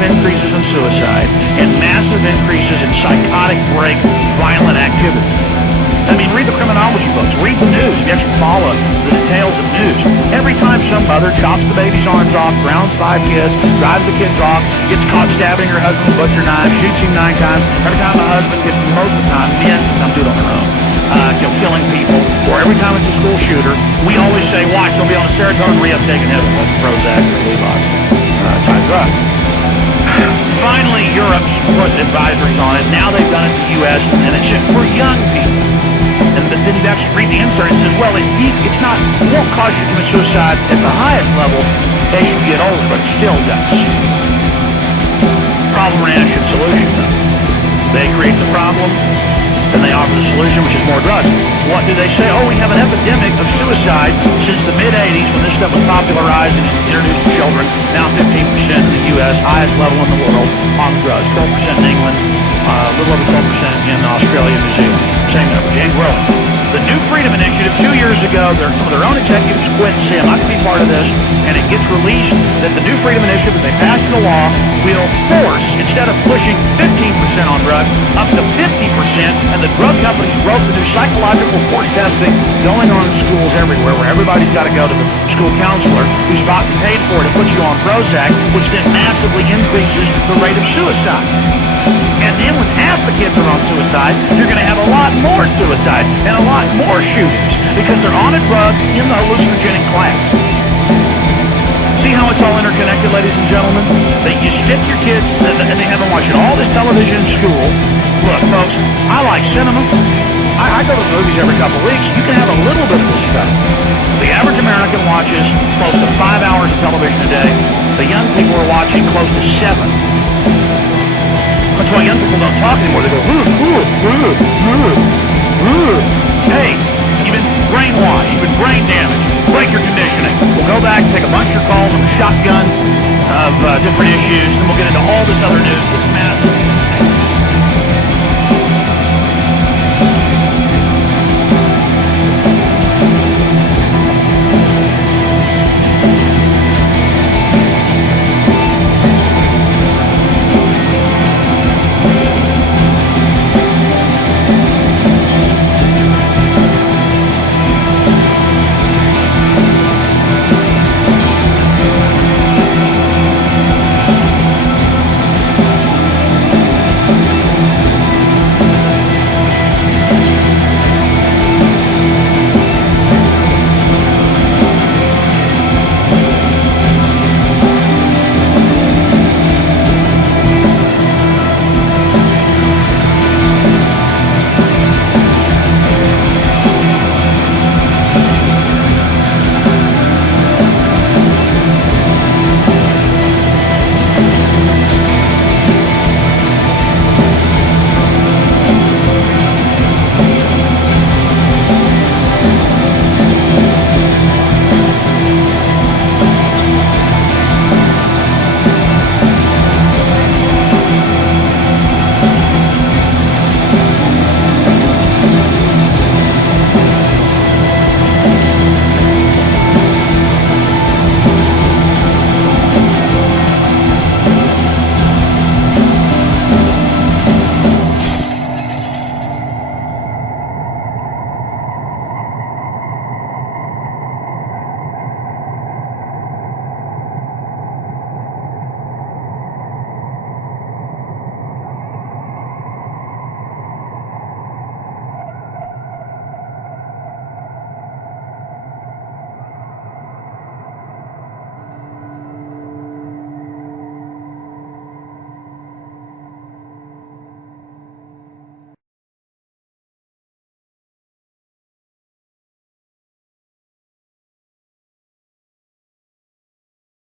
massive increases in suicide and massive increases in psychotic break, violent activity. I mean, read the criminology books, read the news, you actually follow the details of news. Every time some mother chops the baby's arms off, drowns 5 kids, drives the kids off, gets caught stabbing her husband with a butcher knife, shoots him 9 times, every time the husband gets, most of the time, men sometimes do it on their own, killing people, or every time it's a school shooter, we always say, watch, they'll be on a serotonin reuptake inhibitor, like Prozac or Levox type drug. Finally, Europe's put advisories on it. Now they've done it in the U.S., and it's just for young people. And then you actually read the insert and says, well, it won't cause you to commit suicide at the highest level as you get older, but it still does. Problem, reaction, solution, though. They create the problem, and they offer the solution, which is more drugs. What do they say? Oh, we have an epidemic of suicide since the mid-'80s when this stuff was popularized and introduced to children. Now 15% in the U.S., highest level in the world on drugs. 12% in England, a little over 12% in Australia and New Zealand. Same number, and growing. The New Freedom Initiative, 2 years ago, some of their own executives quit and say, I'm not going to be part of this, and it gets released that the New Freedom Initiative, if they pass the law, will force, instead of pushing 15% on drugs, up to 50%, and the drug companies wrote the new psychological force testing going on in schools everywhere, where everybody's got to go to the school counselor, who's bought and paid for to put you on Prozac, which then massively increases the rate of suicide. And then when half the kids are on suicide, you're going to have a lot more suicide and a lot more shootings because they're on a drug in the hallucinogenic class. See how it's all interconnected, ladies and gentlemen? That you stick your kids, and they have them watching all this television in school. Look, folks, I like cinema. I go to the movies every couple of weeks. You can have a little bit of this stuff. The average American watches close to 5 hours of television a day. The young people are watching close to 7. That's why young people don't talk anymore. They go, hey, you've been brainwashed, you've been brain damaged, break your conditioning. We'll go back, take a bunch of your calls on the shotgun of different issues, then we'll get into all this other news that's matters.